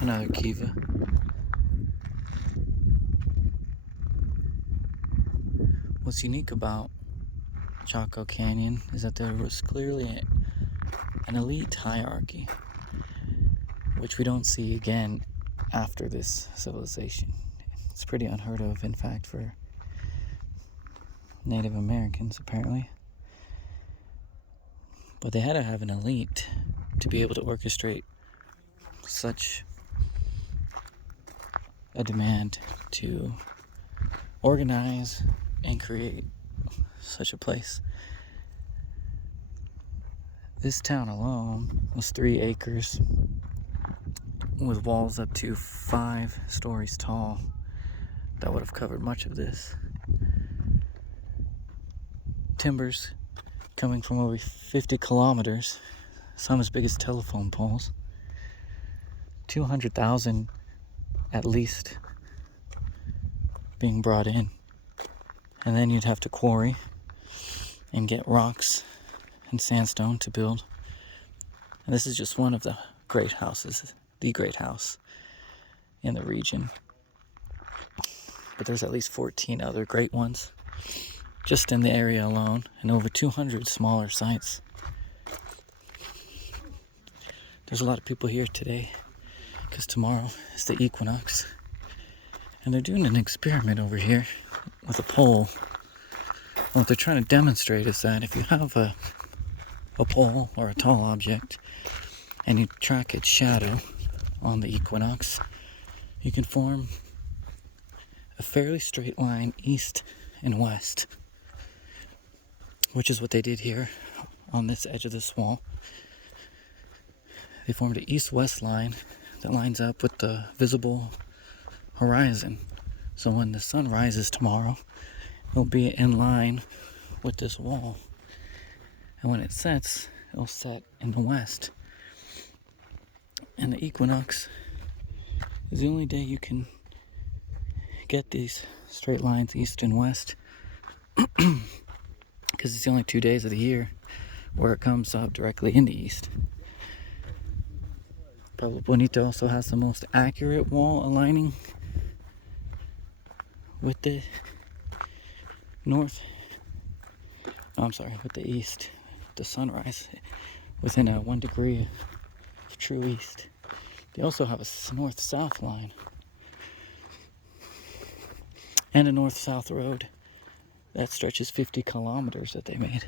Another kiva. What's unique about Chaco Canyon is that there was clearly an elite hierarchy, which we don't see again after this civilization. It's pretty unheard of, in fact, for Native Americans, apparently. But they had to have an elite to be able to orchestrate such a demand to organize and create such a place. This town alone was 3 acres with walls up to 5 stories tall that would have covered much of this. Timbers coming from over 50 kilometers, some as big as telephone poles. 200,000 at least being brought in. And then you'd have to quarry and get rocks and sandstone to build. And this is just one of the great houses, the great house in the region. But there's at least 14 other great ones just in the area alone, and over 200 smaller sites. There's a lot of people here today because tomorrow is the equinox. And they're doing an experiment over here with a pole. What they're trying to demonstrate is that if you have a pole or a tall object and you track its shadow on the equinox, you can form a fairly straight line east and west, which is what they did here on this edge of this wall. They formed an east-west line that lines up with the visible horizon. So when the sun rises tomorrow, it'll be in line with this wall. And when it sets, it'll set in the west. And the equinox is the only day you can get these straight lines east and west, because it's the only 2 days of the year where it comes up directly in the east. Pueblo Bonito also has the most accurate wall aligning with the north. With the east, the sunrise, within a 1 degree of true east. They also have a north-south line and a north-south road that stretches 50 kilometers that they made.